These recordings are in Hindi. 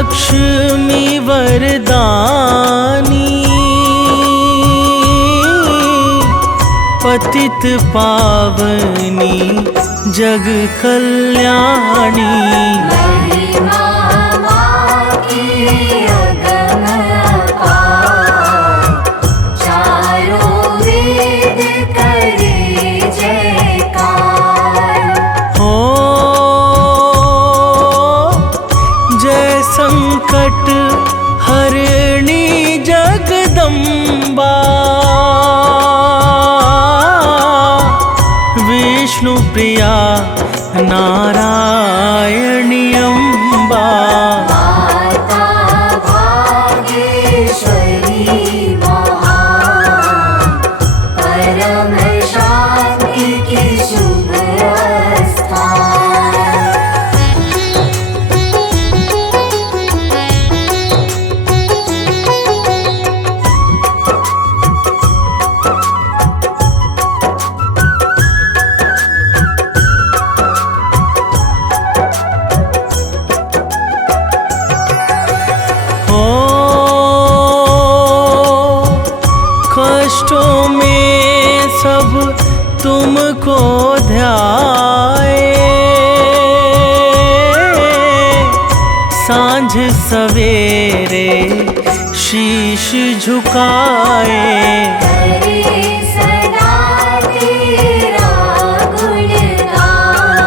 लक्ष्मी वरदानी, पतित पावनी जग कल्याणी। महिमा माँ की अगम अपार, चारों वेद करे जयकार। हो जय संकट हरिणी जगदम्बा, विष्णु प्रिया नारायणी अम्बा। माता भागेश्वरी महान, परम शांति की शुभ स्थान। कष्टों में सब तुमको ध्याए, सांझ सवेरे शीश झुकाए। करे सदा तेरा गुणगान,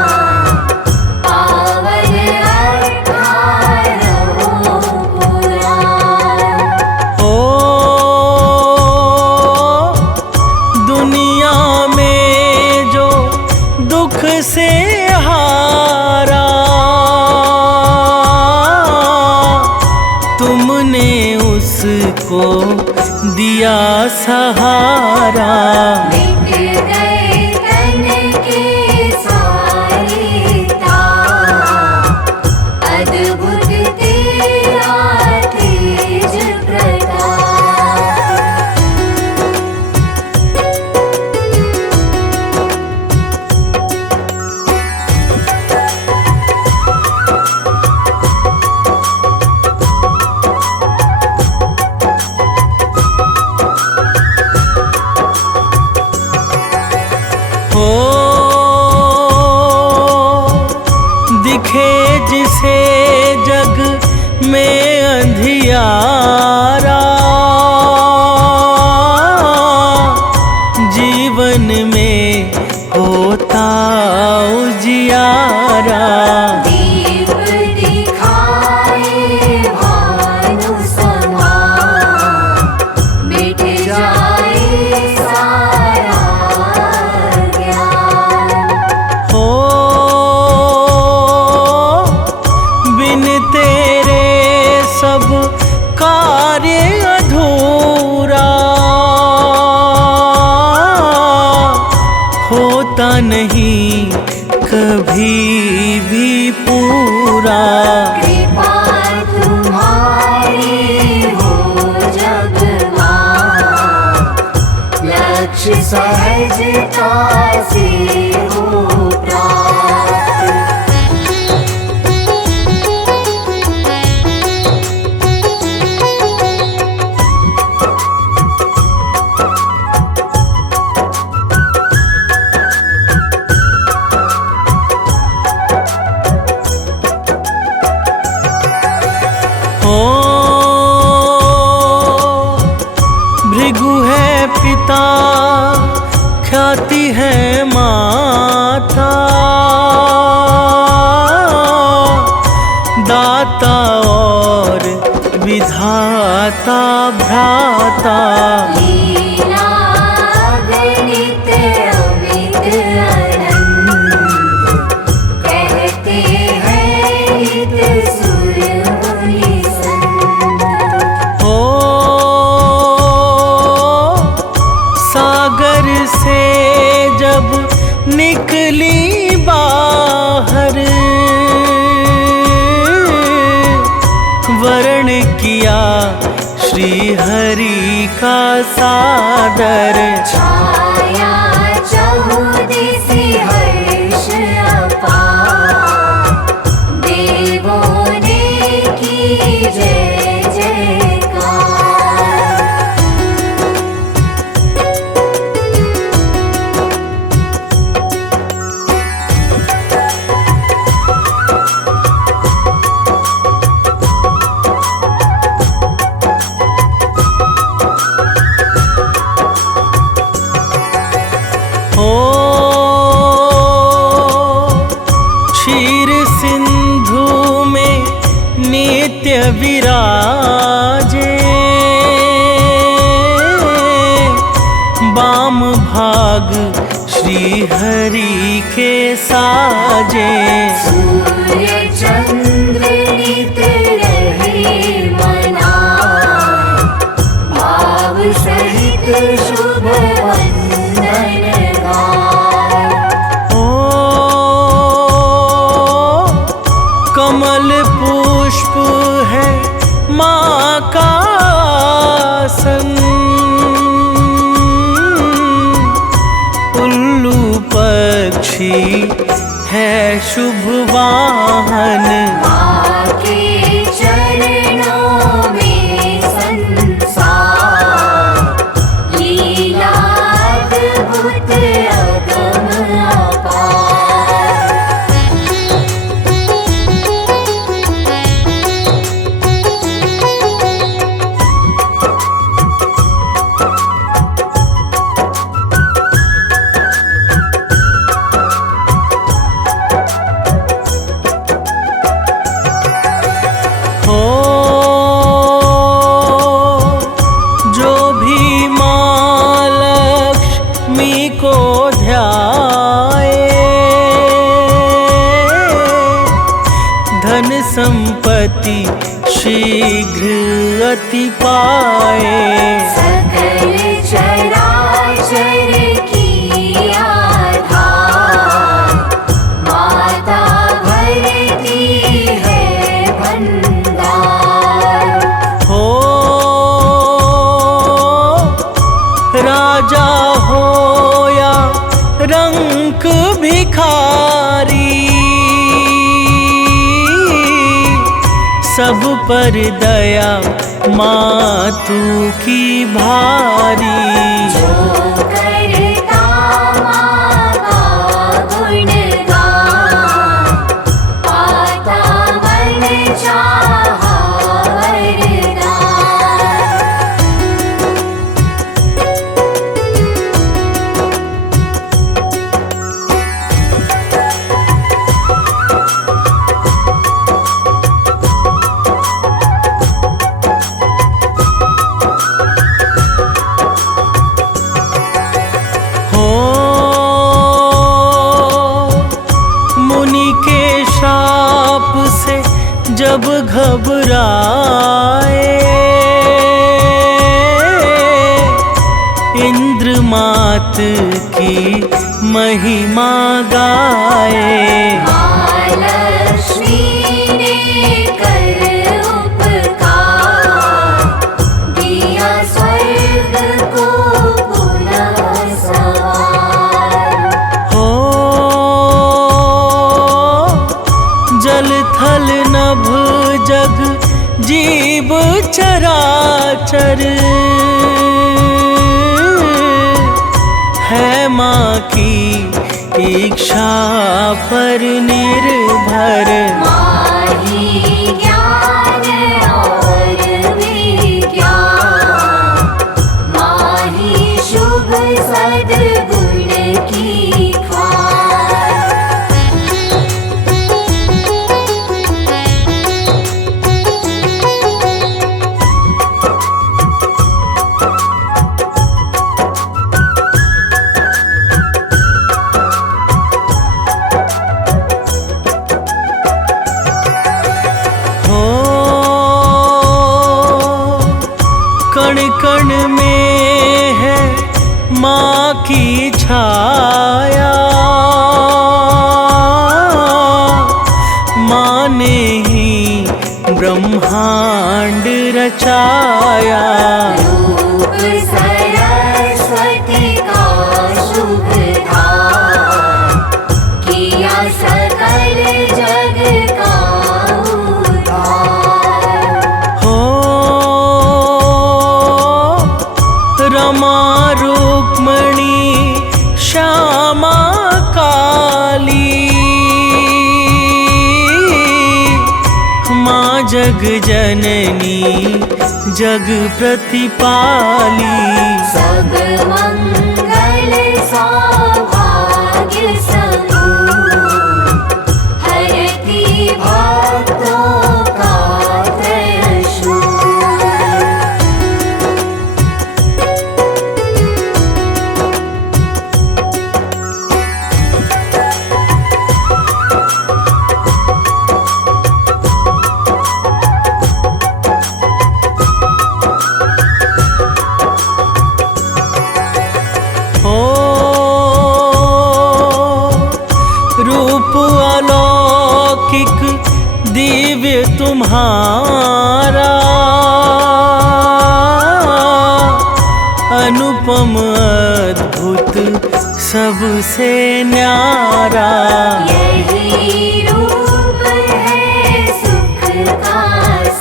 पावन 18 पुराण। ओ दुनिया में जो दुख से हारा, तुमने उसको दिया सहारा। मिट गए तन के सारे ताप, अद्भुत तेरा तेज प्रताप। हो दिखे जिसे जग में अंधियारा, जीवन में होता उजियारा। दीप दिखाए भानु समान, मिट जाए सारा ज्ञान। हो बिन तेरे सब कार्य अधूरा, होता नहीं कभी भी पूरा। कृपा तुम्हारी हो जब माँ, लक्ष्य सहजता से हो प्राप्त। हो भृगु है पिता, ख्याति है माता, दाता और विधाता भ्राता। लीला गणित अमित अनंत, कहते हैं हित सुर मुनि संत। हो सागर से जब निकली बाहर, वर्ण किया श्री हरि का सादर। छाया चहुदिशि हर्ष अपार, देवों ने की विराजे, बाम भाग श्री हरि के साजे। सूर्य चंद्र नित रहे मनाए, भाव सहित शुभ वंदन गाए। ओ कमल पुष्प है माँ का आसन, उल्लू पक्षी है शुभ वाहन। माँ के चरणों में संसार, लीला अद्भुत अगम अपार। हो जो भी माँ लक्ष्मी को ध्याए, धन संपत्ति शीघ्र अति पाए। सकल चराचर की आधार, माता भरती है भंडार। हो राजा हो या रंक भिखारी, सब पर दया मातु की भारी। जो करता माँ का गुणगान, पाता मन चाहा वरदान। हो मुनि के शाप से जब घबराए, इंद्र मात की महिमा गाए। महालक्ष्मी ने कर उपकार, दिया स्वर्ग को पुनः सवार। हो जल थल नभ जग जीव चराचर, है माँ की इच्छा पर निर्भर। माही ज्ञान और विज्ञान, माही शुभ सद्गुण की खान। हो कण कण में है माँ की छाया, माँ ने ही ब्रह्मांड रचाया। रूप सरस्वती का शुभ धाम, किया सकल जग का उद्धार। हो रमा रुक्मणी श्यामा काली, माँ जग जननी जग प्रतिपाली। सब मंगल सौभाग्य समूह, हरती भक्तों का त्रय रूप अलौकिक दिव्य तुम्हारा, अनुपम अद्भुत सबसे न्यारा। यही रूप है सुख का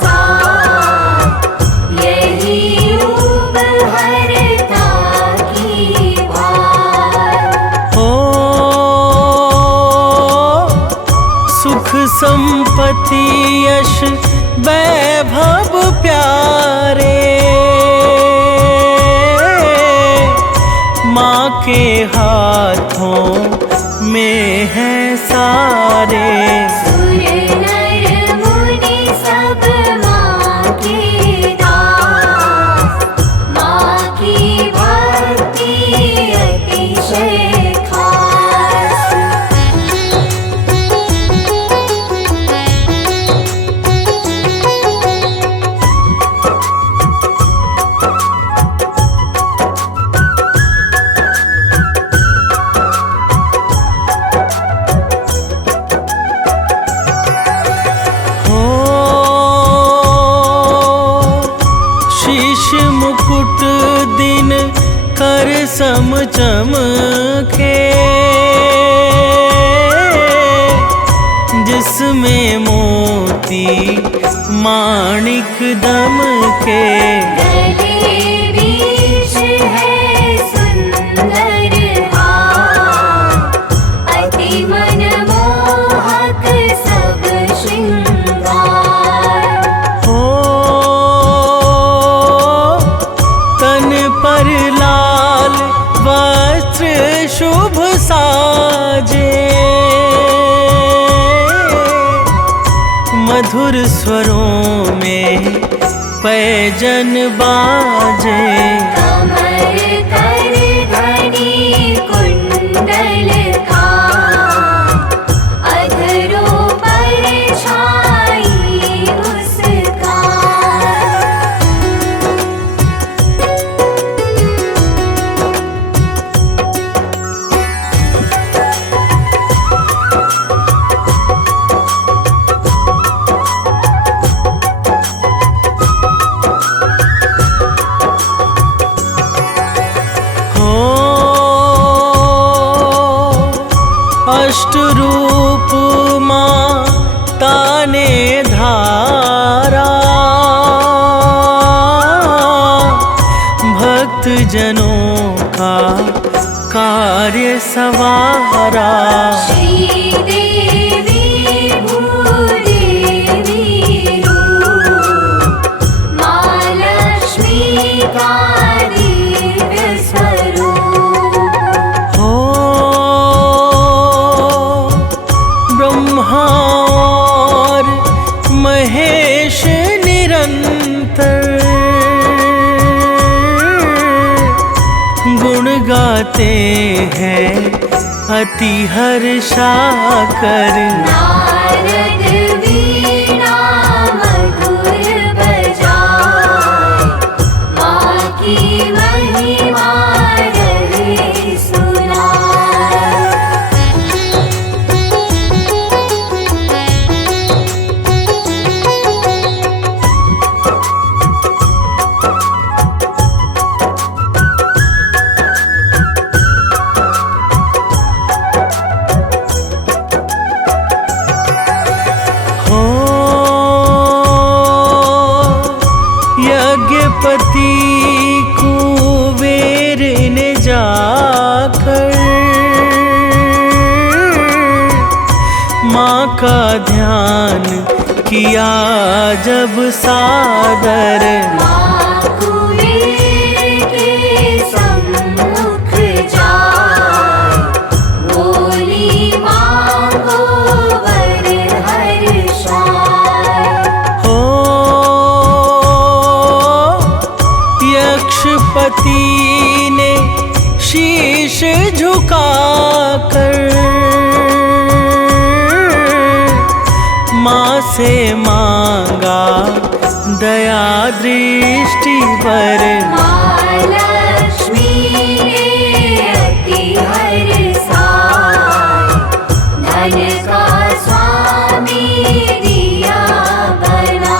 सार, यही रूप हरता की भार। हो सुख संपत्ति यश वैभव प्यारे, माँ के हाथों में है सारे। सुर नर मुनि सब माँ के दास, माँ की भक्ति अतिशय खास। मुकुट दिन कर सम चमके, जिसमें मोती माणिक दमके। गले बीच है सुंदर हार, अति मनमोहक सब श्रृंगार। पर लाल वस्त्र शुभ साजे, मधुर स्वरों में पैजन बाजे। कमर कर धनी कुंडल का, अधरों पर छाई मुस्कान। अष्ट रूप माँ ताने धारा, भक्त जनों का कार्य सवारा। श्रीदेवी भूदेवी रूप, माँ लक्ष्मी का दिव्य स्वरूप। ब्रह्मा और महेश निरंतर गुण गाते हैं अति हर्षाकर। नारद वीणा मधुर बजाए, माँ की महिमा रहे सुनाए। यज्ञपति कुबेर ने जाकर माँ का ध्यान किया जब सादर। माँ कुबेर के सम्मुख जाए, बोली मांगो वर हर्षाए। यक्षपति ने शीश झुकाकर माँ से मांगा दया दृष्टि पर। माँ लक्ष्मी ने अति हर्षाए, धन का स्वामी दिया बना।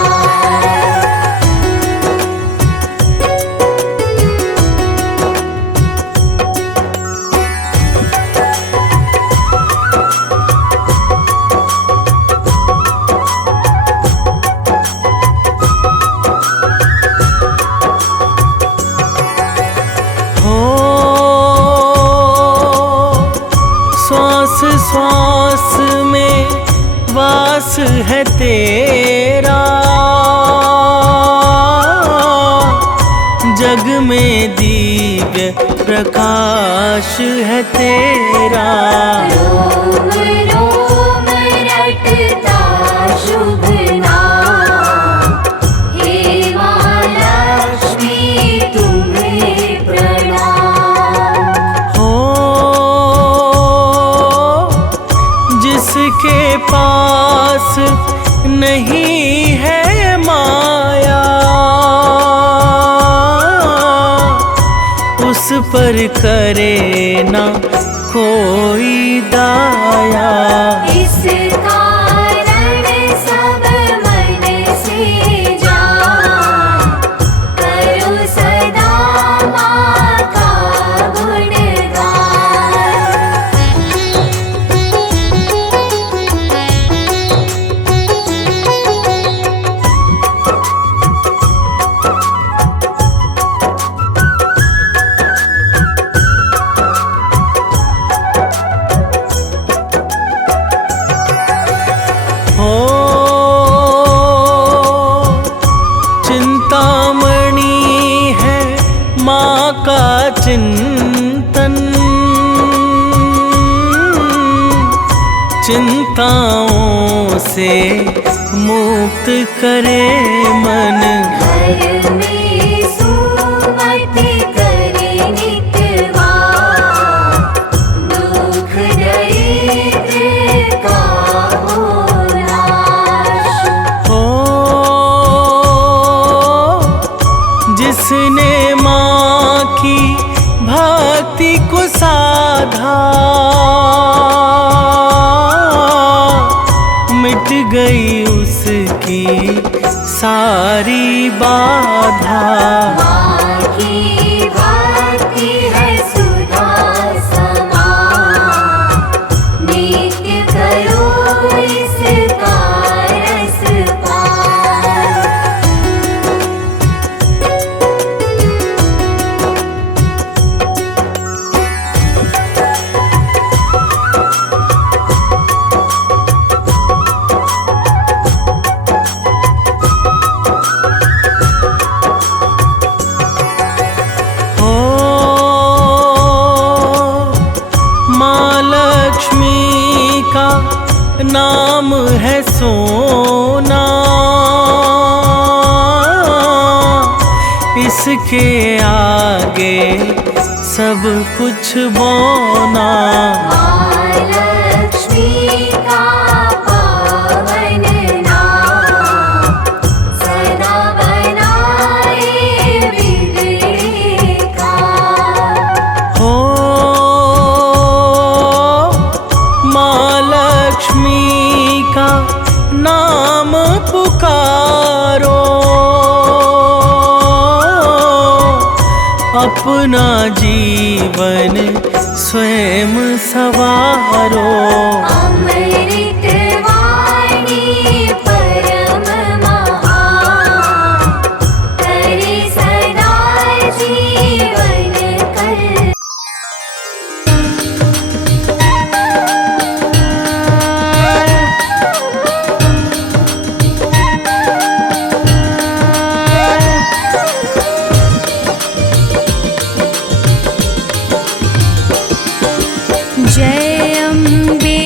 श्वास श्वास में वास है तेरा, जग में दिव्य प्रकाश है तेरा। रोम रोम रटता शुभ नाम, हे महालक्ष्मी तुम्हें प्रणाम। जिसके पास नहीं है माया, उस पर करे ना कोई दाया। इस कारण सब मन से जान, करो सदा माँ का गुणगान। चिंतामणि है माँ का चिंतन, चिंताओं से मुक्त करे मन। घर में सुमति करे नित्य वास, दुख दरिद्र का हो नाश। जिसने माँ की भक्ति को साधा, मिट गई उसकी सारी बाधा। माँ की भक्ति है सुधा समान, नित्य करो इसका रसपान। माँ लक्ष्मी का नाम है सोना, इसके आगे सब कुछ बौना। माँ लक्ष्मी का पावन नाम, सदा बनाए बिगड़े काम। माँ लक्ष्मी का नाम पुकारो, अपना जीवन स्वयं सवारो। अमृत वाणी परम महान, करे सदा जीवन कल्याण। जय अम्बे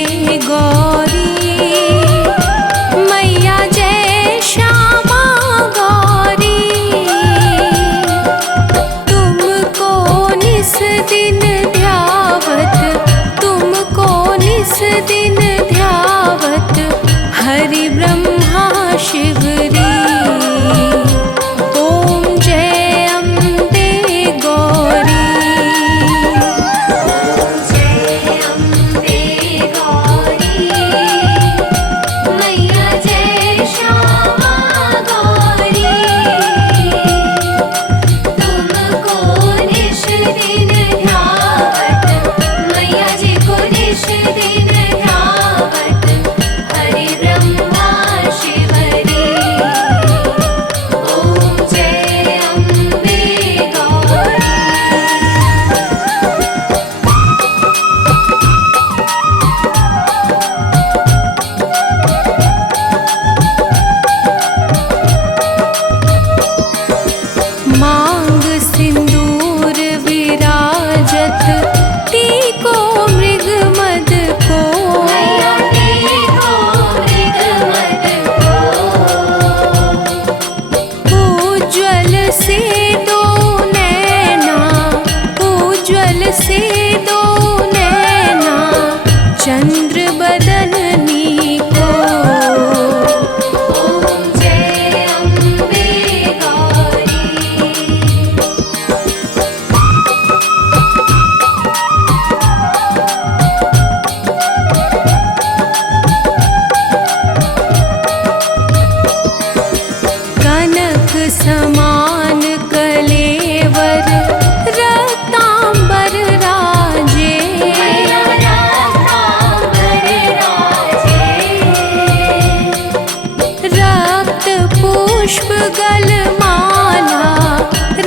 गलमाला,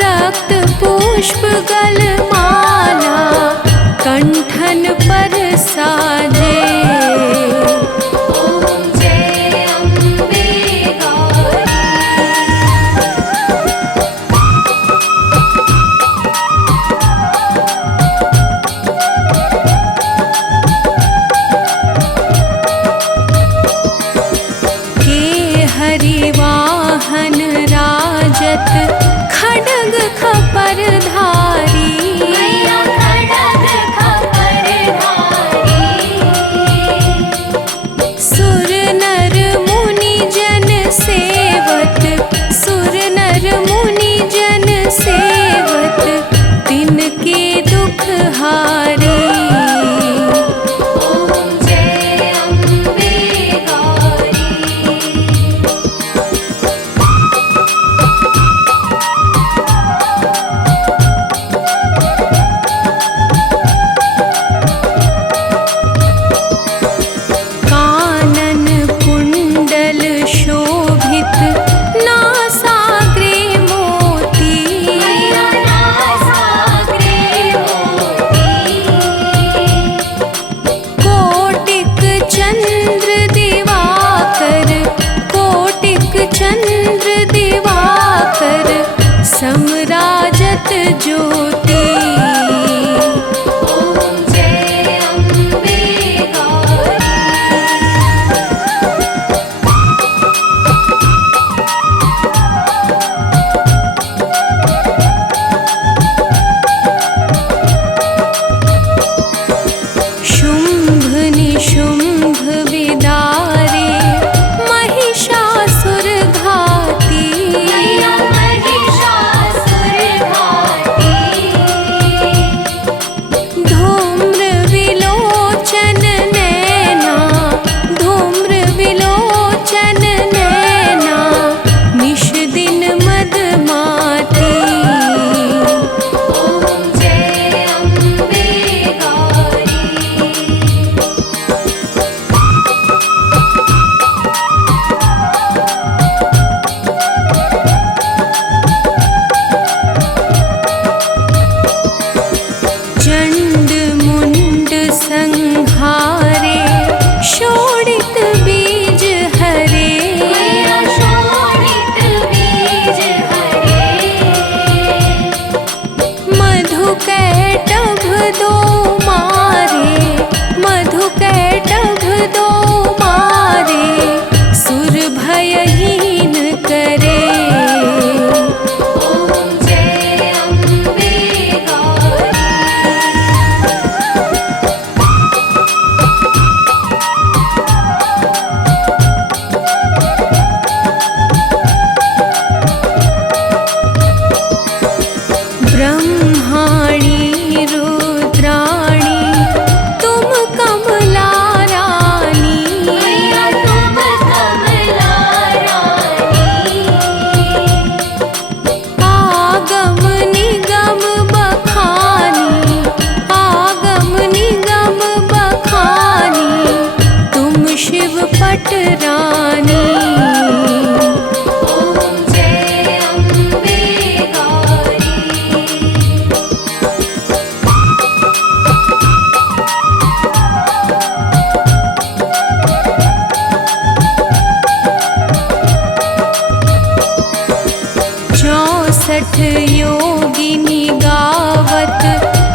रक्त पुष्प गलमाला कंठन पर साजे। ॐ जय अम्बे गौरी। हरिवाहन राजत खड्ग खपरधारी, मैया खड्ग खपरधारी। सुर नर मुनि जन सेवत, सुर नर मुनि जन सेवत तिनके दुख हारी। ॐ जय अम्बे गौरी। कानन कुंडल शोभित नासाग्रे मोती, मैया नासाग्रे मोती। कोटिक चंद्र दिवाकर, कोटिक चंद्र दिवाकर समराजत ज्योति। ॐ जय अम्बे गौरी। शुंभ निशुंभ विदारे महिषासुर घाती, मैया महिषासुर घाती। धूम्र विलोचन नैना, धूम्र विलोचन नैना निश दिन मदमाती। ॐ जय अम्बे गौरी। चंड मुंड संहारे शोणित बीज हरे, मैया शोणित बीज हरे। मधु कैटभ दो मारे, मधु कैटभ दो मारे सुर भयहीन करे। ॐ जय अम्बे गौरी। ब्रह्माणी रुद्राणी तुम कमला रानी, मैया तुम कमला रानी। आगम निगम बखानी, आगम निगम बखानी तुम शिव पटरानी। ॐ जय अम्बे गौरी। चौसठ योगिनी गावत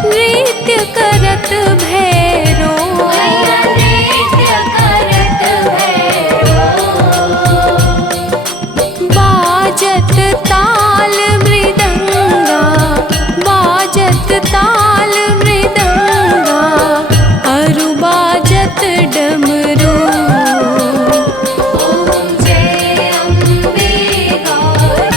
नृत्य करत भैरो, मैया नृत्य करत भैरो। बाजत ताल मृदंगा, बाजत ताल मृदंगा अरु बाजत डमरू। ॐ जय अम्बे गौरी।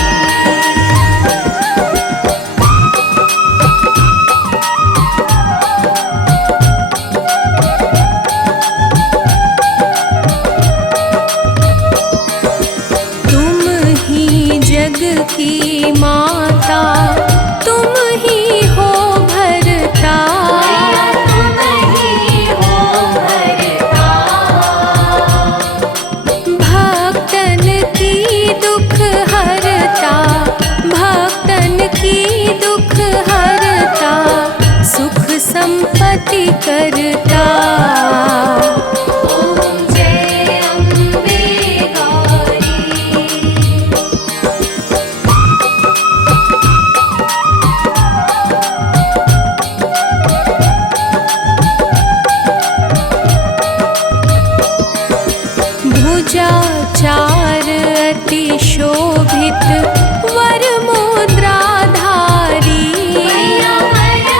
करता। ॐ जय अम्बे गौरी। भुजाचार अति शोभित वर मुद्राधारी। मैया वरमुद्राधारी।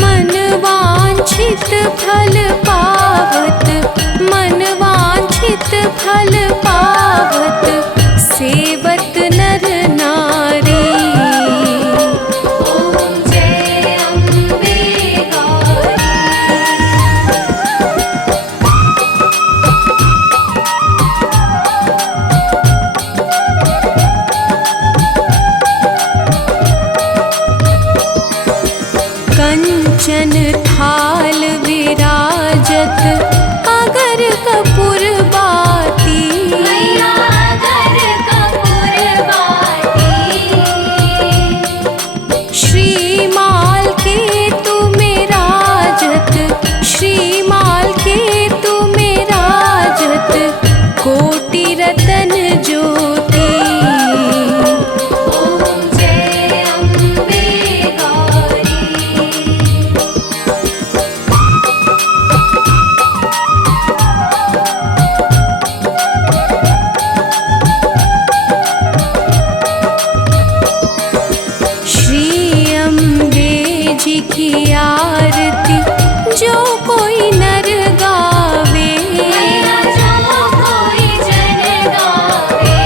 मन वांछित फल पावत, मन वांछित फल पावत, सेवत नर नारी। ॐ जय अम्बे गौरी। कंचन थाल विराजत अगर कपूर बाती। मैया अगर कपूर बाती। श्रीमाल के तुम्हें राजत, श्रीमाल के तुम्हें राजत, कोटि रतन ज्योति। ॐ जय अम्बे गौरी। श्री अम्बे जी की आरती जो कोई नर गावे। मैया जो कोई जन गावे।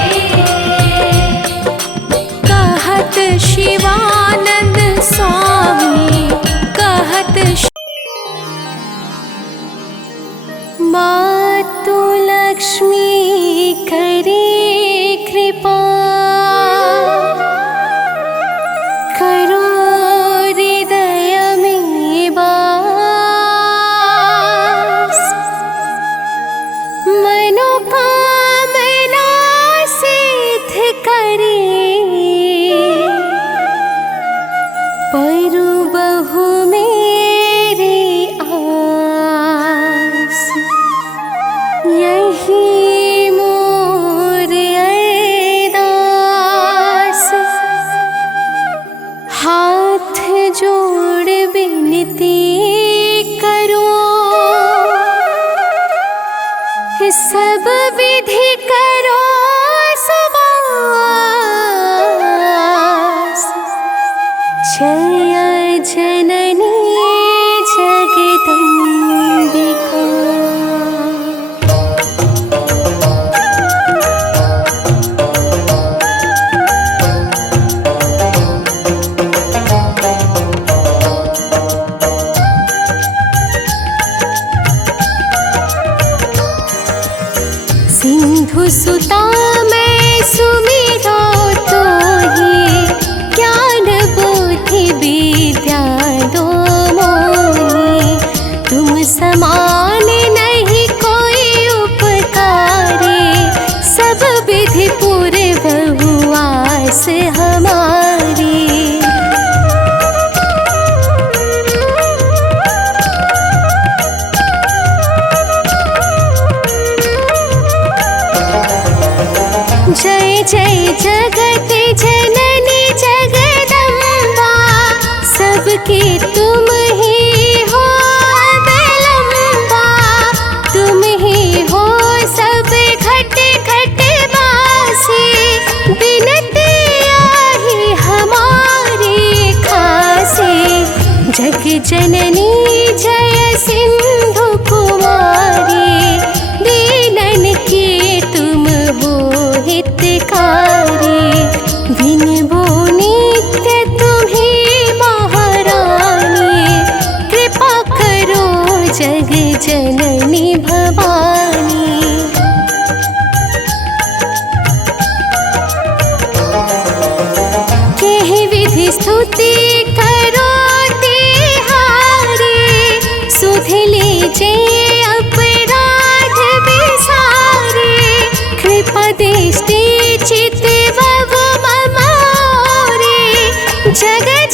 कहत शिवानंद स्वामी, कहत मातु लक्ष्मी करे कृपा, करो हृदय में वास। मनोकामना सिद्ध करे, परु बहु मेरी आस। यही मोर अरदास, हाथ जोड़ विनती करो। सब विधि करो सुबास। जय जननी जगदम्बिका। सिंधु सुता मैं सुमिरो तो ही, ज्ञान बुद्धि विद्या दो मोही। तुम समान नहीं कोई उपकारी, सब विधि पूरे बहुआस हमारी। जय जय जगत जननी जगदम्बा, सबकी तुम ही हो अवलंबा। तुम ही हो सब घट घट वासी, बिनती आही हमारी खासी। जग जननी जय सिंधु कुमारी, दीनन की तुम हो हितकारी। विनबो नित्य तुम्हें महारानी, कृपा करो जग जननी भवानी। कह विधि स्तुति करो तिहारी, सुध लीजे अपराध विसारे। कृपा दृष्टि चित बव मम ओरे, जगत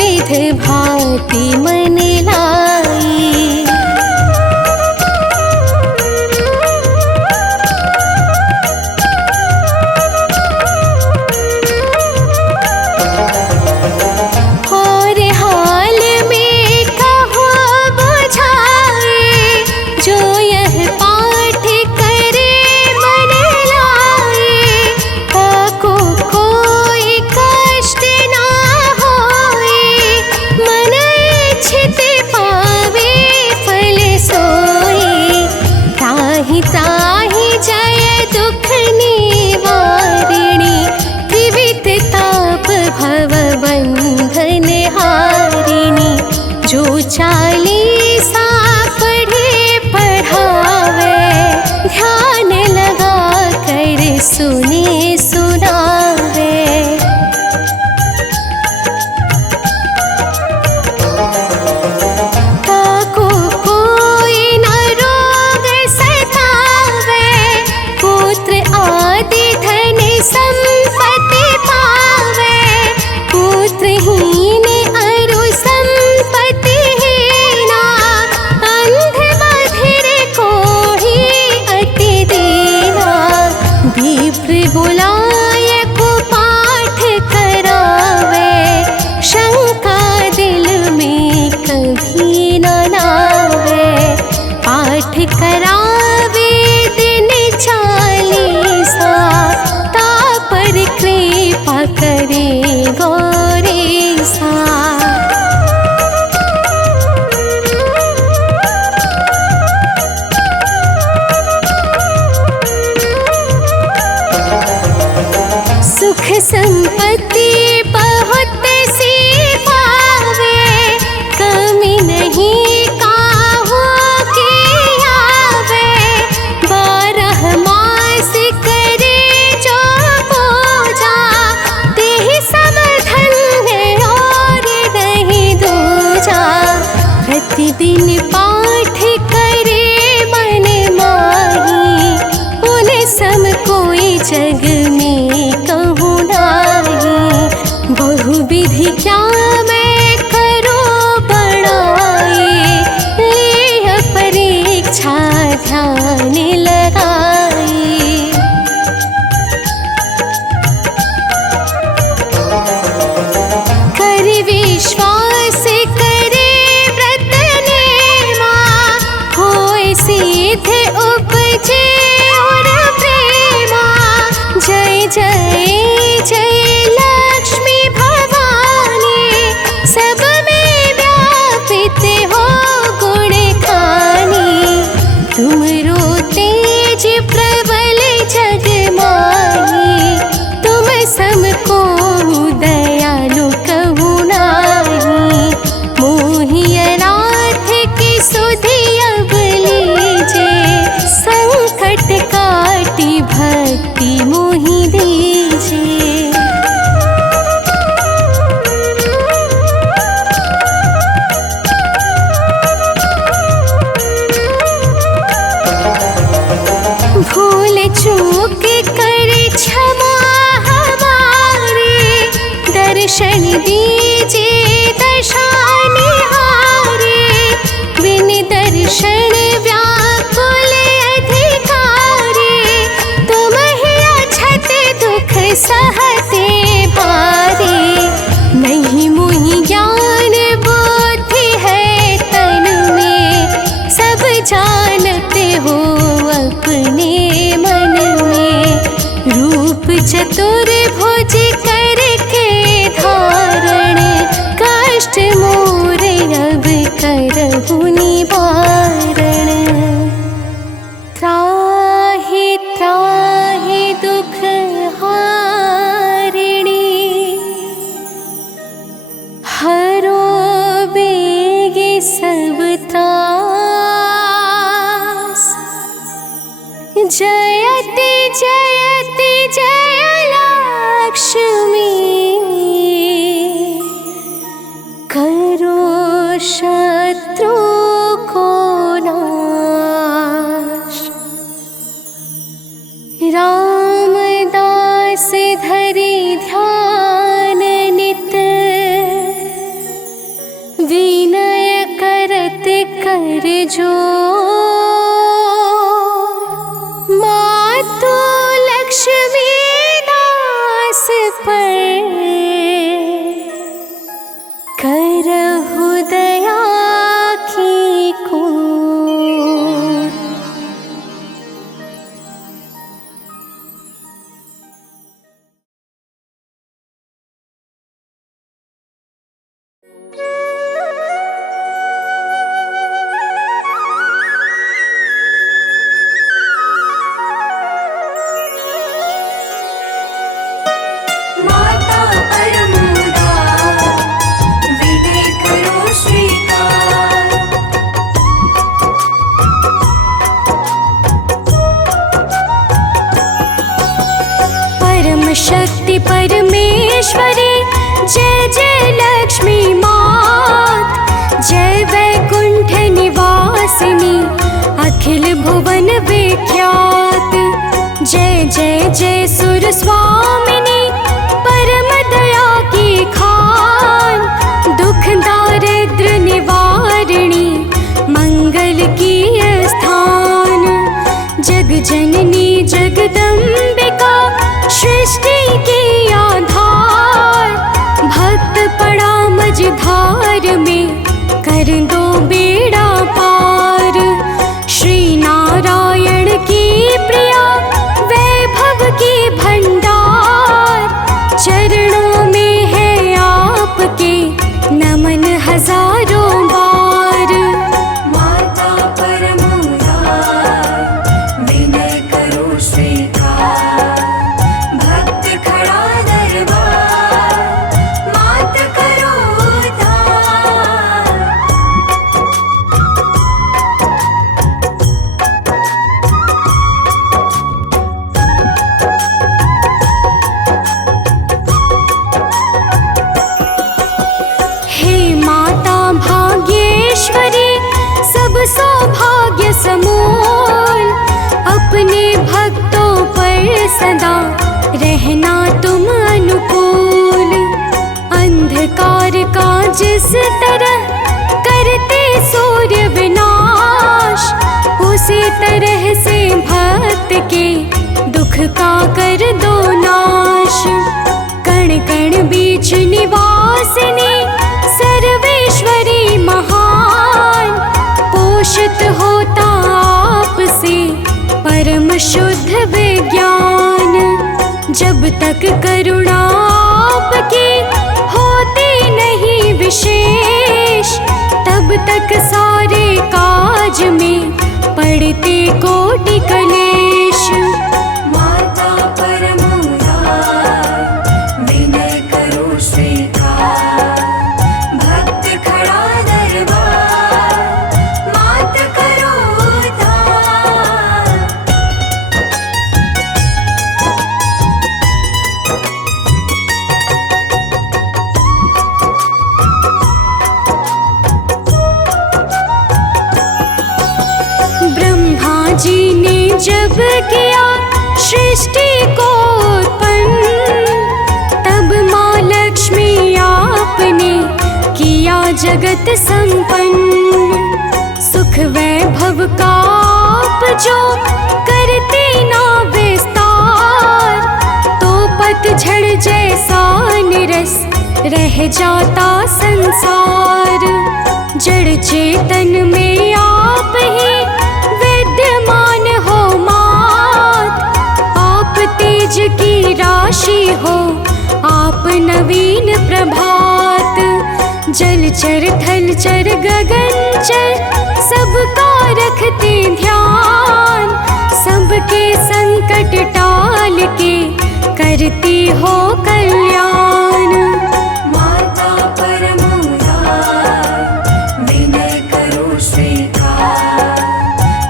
विध भांति मन लाई। और हाल में कहो बुझाए, जो यह पाठ करे मन लाए। ताको कोई कष्ट ना होए, मन इच्छित पावे फल सोई। त्राहि त्राहि जय दुख निवारिणी, त्रिविध ताप भव बंधन हारिणी। जो चालीसा पढ़े पढ़ावे, ध्यान लगा कर सुने सुनावे। ताको कोई न रोग सतावे, पुत्र आदि धन संपत्ति पावे। पुत्रहीन अरु संपत्ति हीना, अंध बधिर कोढ़ी अति दीना। विप्र बुलाए को पाठ करावे, शंका दिल में कभी न नावे। पाठ करावे दिन चालीसा, तापर कृपा करे गौरीसा। सुख संपत्ति बहुत सी पावे, कमी नहीं काहू की आवे। 12 मास करे जो पूजा, तेहि सब धन्य और नहीं दूजा। प्रतिदिन पाठ करे मन माही, उन सम कोई जग में कहूँ नाही। बहुविधि क्या मैं करूँ बड़ाई, ले परीक्षा ध्यान लगाई। कर विश्वास करे व्रत नेमा, होय सिद्ध उपजे और प्रेमा। जय जय जय लक्ष्मी भवानी, सब में व्यापित हो गुण खानी। तुमरो तेज प्रबल जग माही, तुम समको दयालु कहूँ नाही। मोहि अनाथ की सुधि अब लीजे, संकट काटी भक्ति मोहि दीजे। भूल चूक कर क्षमा हमारे, दर्शन दीजे दशा निहारे। बिन दर्शन व्याकुल अधिकारी, तुम ही अछत दुख सहते भारे। नहीं मोहि ज्ञान बुद्धि है तन में, सब जानते हो अपने मन में। रूप चतुर्भुज करके धारण, कष्ट मोर अब करहु निवारण। त्राहि त्राहि दुख हारिणी, हरो बेगे सब त्रास। जयति जयति जय लक्ष्मी, करो शत्रु को नाश। रामदास धरि ध्यान नित, विनय करत कर जो मातु लक्ष्मी दास पर करहु दया की को। माता परमोदा विनय करो स्वीकार। परम शक्ति परमेश्वरी जय जय लक्ष्मी मात। जय वैकुंठ निवासिनी अखिल भुवन विख्यात। जय जय जय सुर स्वामिनी परम दया की खान। दुख दारिद्र निवारिणी मंगल की स्थान। जग जननी जगदम्बिका सृष्टि की आधार। भक्त पड़ा मझधार में कर दो बेड़ा पार। श्री नारायण की प्रिया वैभव की भंडार। चरणों में है आपके नमन हजारों बार। माता परमोदा विनय करो स्वीकार। भक्त खड़ा दरबार मात करो उद्धार। हे माता भाग्येश्वरी सब सौभाग्य समूल। अपने भक्तों पर सदा रहना तुम अनुकूल। अंधकार का जिस तरह करते सूर्य विनाश। उसी तरह से भक्त के दुख का कर दो नाश। कण कण बीच निवासिनी सर्वेश्वरी महान। पोषित होता आपसे परम शुद्ध विज्ञान। जब तक करुणा आपकी होती नहीं विशेष। तब तक सारे काज में पड़ते कोटि कलेश। माता परमोदा विनय करो स्वीकार। भक्त खड़ा दरबार मात करो उद्धार। ब्रह्मा जी ने जब किया सृष्टि को उत्पन्न। तब माँ लक्ष्मी आपने किया जगत संपन्न। सुख वैभव का आप जो करते ना विस्तार। तो पतझड़ जैसा निरस रह जाता संसार। जड़ चेतन में आप ही विद्यमान हो मात। आप तेज की राशि हो आप नवीन प्रभात। जल चर थल चर गगन चर सबका रखते ध्यान। सबके संकट टाल के करती हो कल्याण। माता परमोदा विनय करो स्वीकार।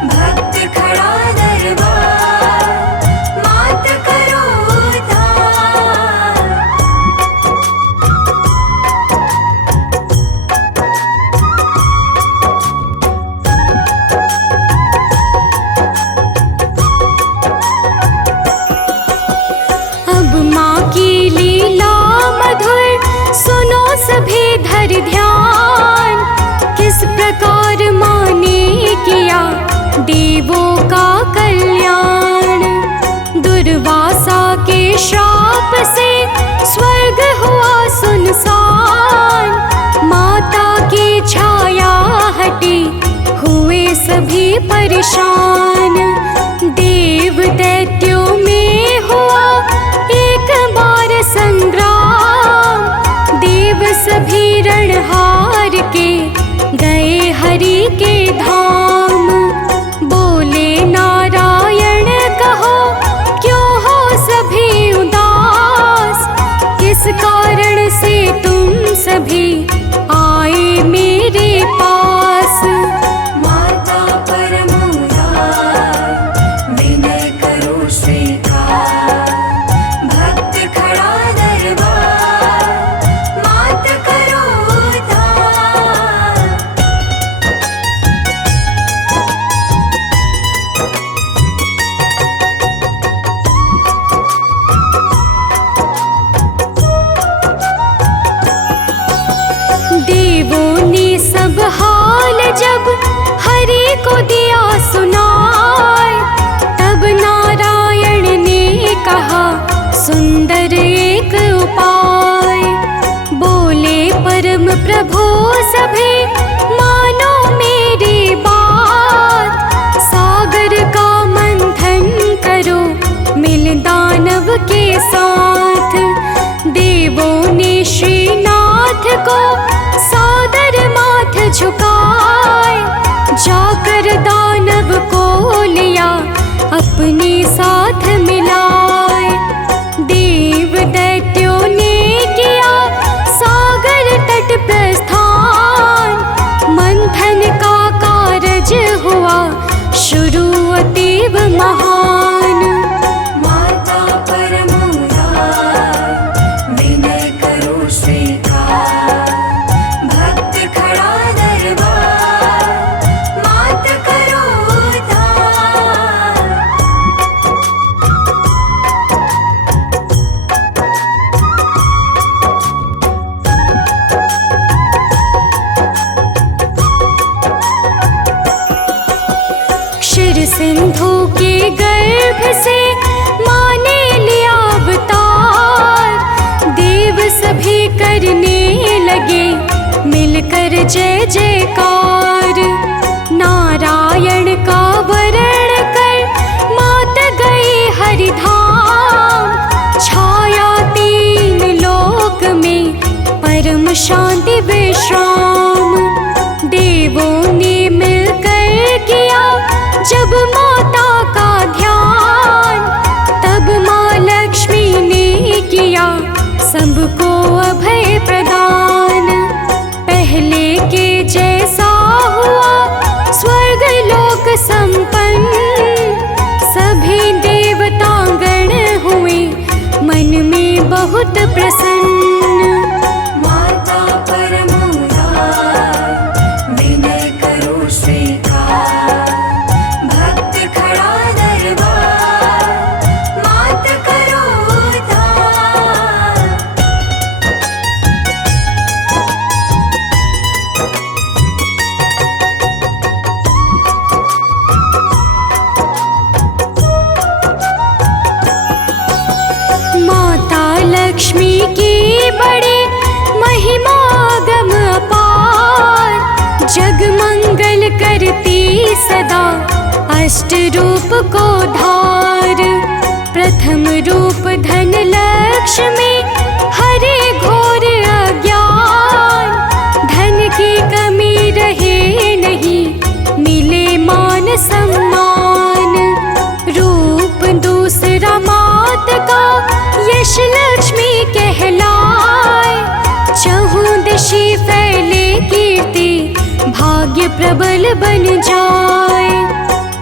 भक्त खड़ा दरबार मात करो उद्धार। अब माँ की लीला परेशान। देव दैत्यों में हुआ एक बार संग्राम। देव सभी रण हार के गए हरि के धाम। बोले नारायण कहो क्यों हो सभी उदास, किस कारण से तुम सभी आए मेरे पास। माता परम उदार, विनय करो स्वीकार। भक्त खड़ा दरबार, मात करो उद्धार। देवों ने सब हाल जब हरि को दिया सुनाए, तब नारायण ने कहा सुंदर एक उपाय। बोले परम प्रभु सभी मानो मेरी बात। सागर का मंथन करो मिल दानव के साथ। देवों ने श्रीनाथ को सादर माथ झुकाए, जाकर दानव को लिया अपने साथ मिलाए। देव दैत्यों ने किया सागर तट प्रस्थान। मंथन का कारज हुआ शुरू अतीव महान। माता परम उदार, विनय करो स्वीकार। भक्त खड़ा दरबार, मात करो उद्धार। क्षीर सिंधु के गर्भ से माने लिया अवतार। देव सभी करने लगे मिलकर जय जयकार। नारायण का वरण कर मात गई हरिधाम। छाया तीन लोक में परम शांति विश्राम। देवों ने मिलकर किया जब माता का ध्यान, तब माँ लक्ष्मी ने किया सबको अभय प्रदान। पहले के जैसा हुआ स्वर्ग लोक संपन्न। सभी देवतागण हुए मन में बहुत प्रसन्न। माता परम उदार, विनय करो स्वीकार। भक्त खड़ा दरबार, मात करो उद्धार। माता लक्ष्मी की बड़ी महिमा गम अपार। जग मंगल करती सदा अष्ट रूप को धार। प्रथम रूप धन लक्ष्मी, हरे घोर अज्ञान। धन की कमी रहे नहीं, मिले मान सम्मान। रूप दूसरा मात का यश लक्ष्मी कहलाए। चहुं दिशि फैले कीर्ति, भाग्य प्रबल बन जाए।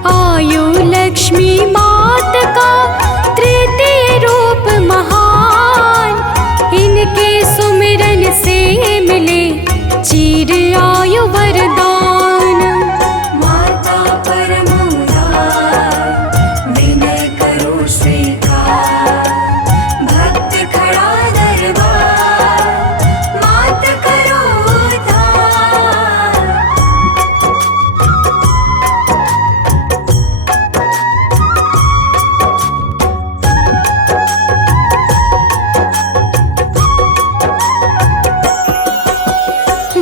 आयु लक्ष्मी मात का तृतीय रूप महान। इनके सुमिरन से मिले चीर आयु वरदान। माता परम उदार, विनय करो स्वीकार। भक्त खड़ा दरबार, मात करो उद्धार।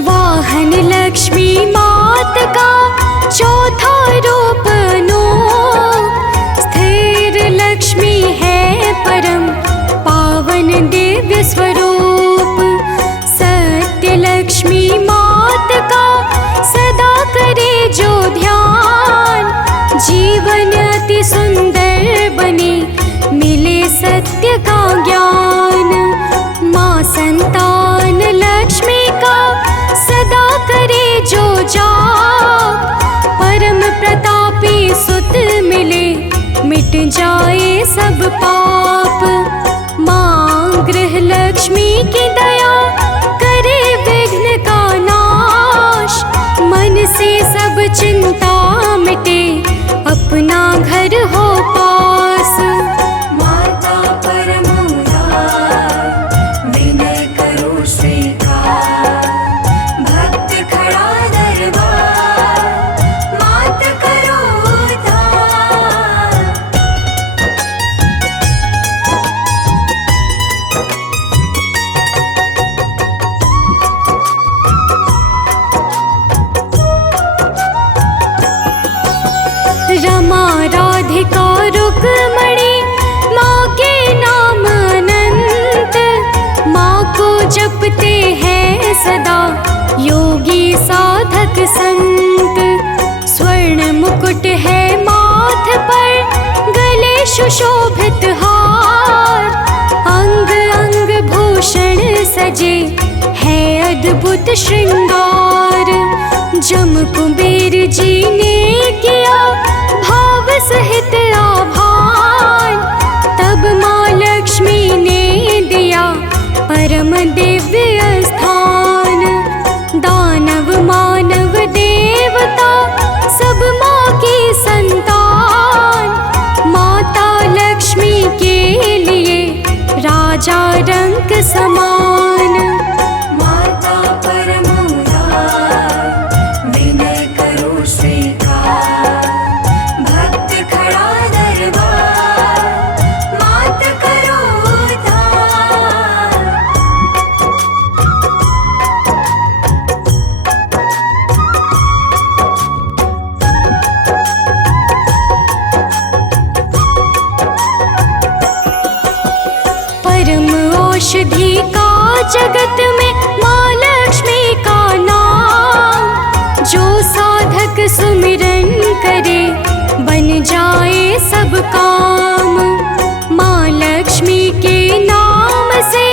वाहन लक्ष्मी मात का चौथा रूप पाप। माँ गृह लक्ष्मी की दया करे विघ्न का नाश। मन से सब चिंता मिटे अपना घर हो पास। माता परम उदार विनय करो स्वीकार। भक्त खड़ा दरबार मात करो उद्धार। रमा राधिका रुक्मणी माँ के नाम अनंत। माँ को जपते हैं सदा योगी साधक संत। स्वर्ण मुकुट है माथ पर गले सुशोभित हार। अंग अंग भूषण सजे है अद्भुत श्रृंगार। जम कुबेर जी ने किया भाव सहित आभान। तब माँ लक्ष्मी ने दिया परम दिव्य स्थान। दानव मानव देवता सब माँ की संतान। माता लक्ष्मी के लिए राजा रंक समान। माता परम उदार विनय करो स्वीकार। भक्त खड़ा दरबार मात करो उद्धार। परम औषधि का जगत में माँ लक्ष्मी का नाम। जो साधक सुमिरन करे बन जाए सब काम। माँ लक्ष्मी के नाम से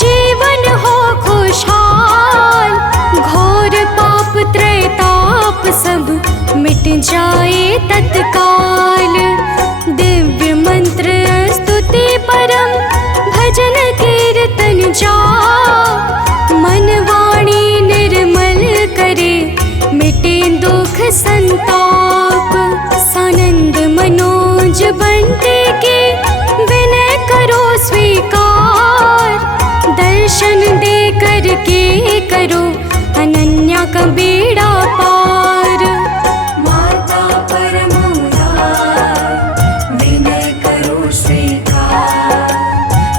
जीवन हो खुशहाल। घोर पाप त्रैताप सब मिट जाए तत्काल। दिव्य मंत्र स्तुति परम भजन कीर्तन जाप। मन वाणी निर्मल करे मिटे दुख संताप। सानंद मनोज बंटे के विनय करो स्वीकार। दर्शन दे करके करो अनन्या का बेड़ा पार। माता परम उदार विनय करो स्वीकार।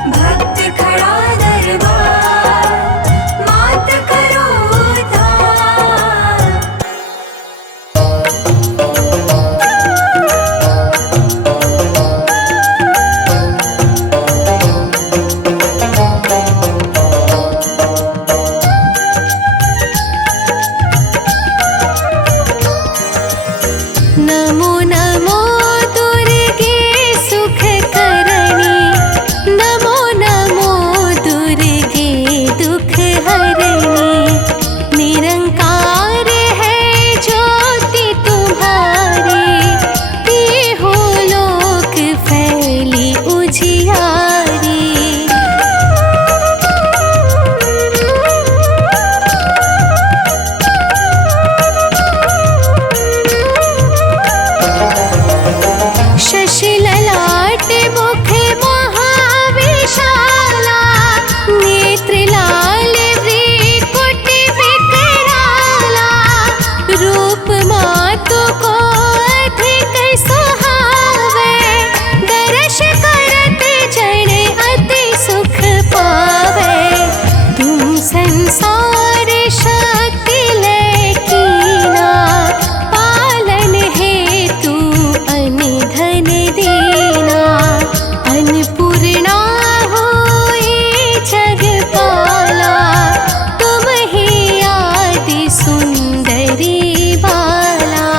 भक्त खड़ा दरबार मात करो उद्धार। नमो नमो दुर्गे सुख करणी। नमो नमो दुर्गे दुख हरणी। निरंकार है ज्योति तुम्हारी। हो लोक फैली उजियारी। शशि ललाट मुख महाविशाला। नेत्र लाल व्रिकुट विकराला। रूप मातु को अधिक सुहावे। दर्श करत जन अति सुख पावे। तुम संसार शक्ति लेकीना। पालन हेतु अन धन देना। अन्नपूर्णा होए जगपाला। तुम ही आदि सुंदरी बाला।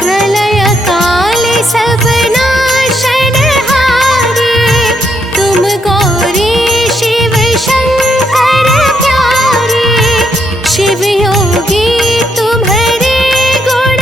प्रलय काल सब नाशनहारी। तुम गौरी शिव शंकर प्यारी। शिव योगी तुम्हारे गुण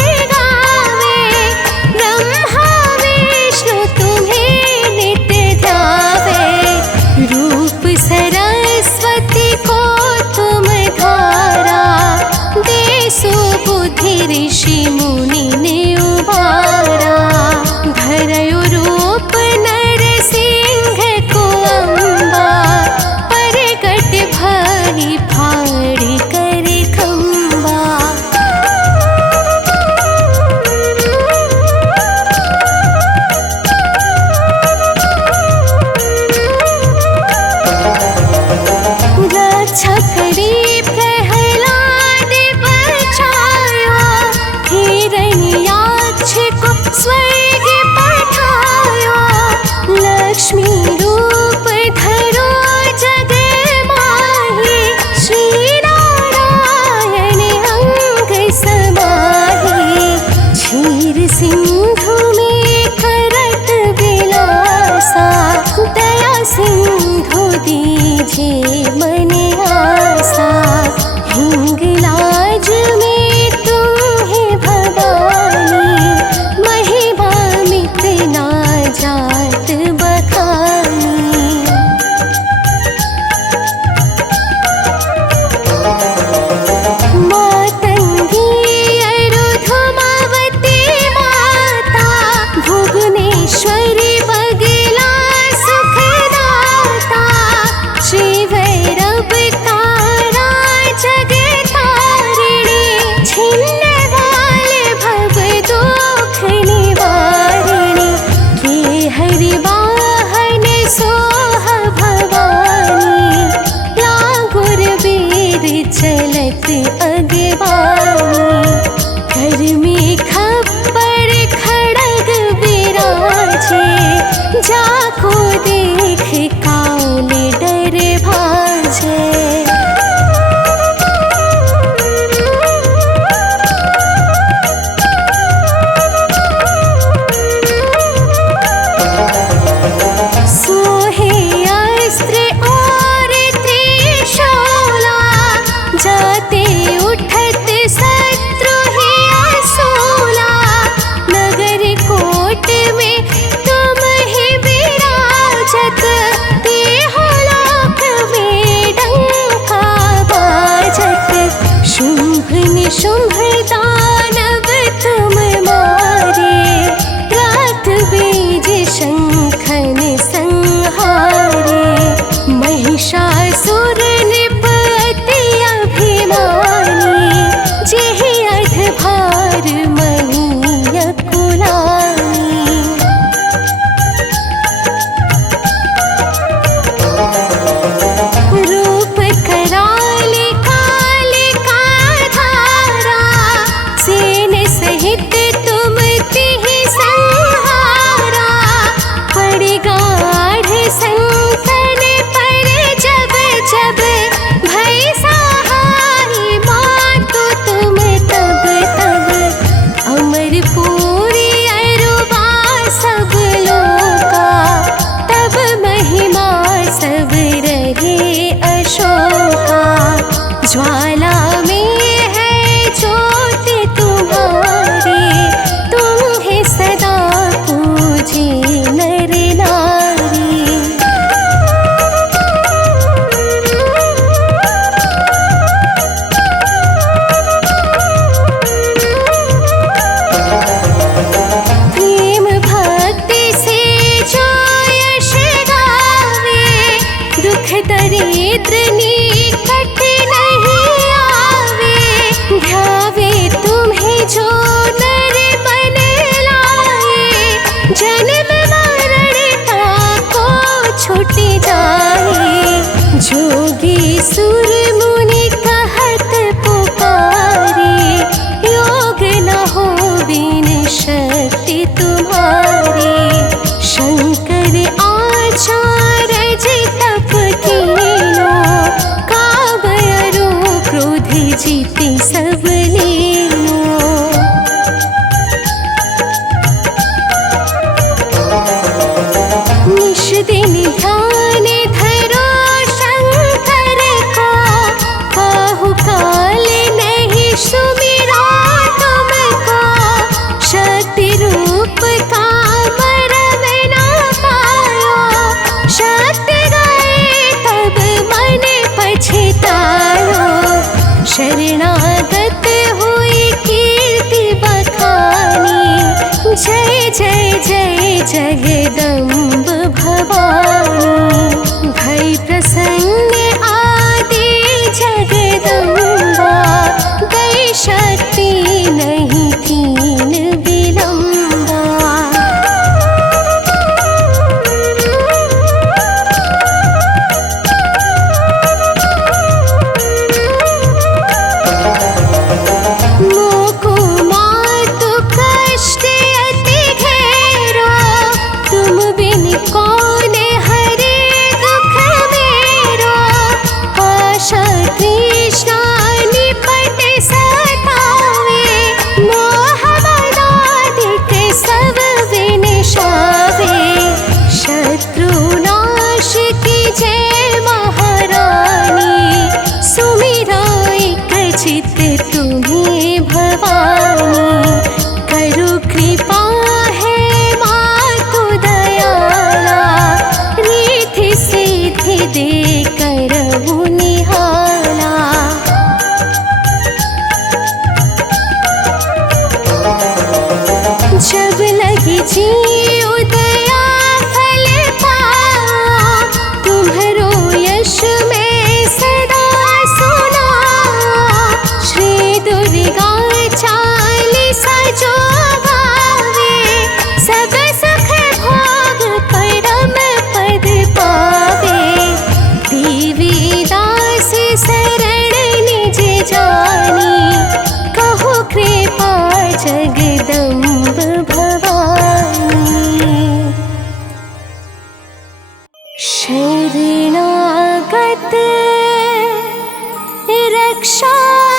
रक्षा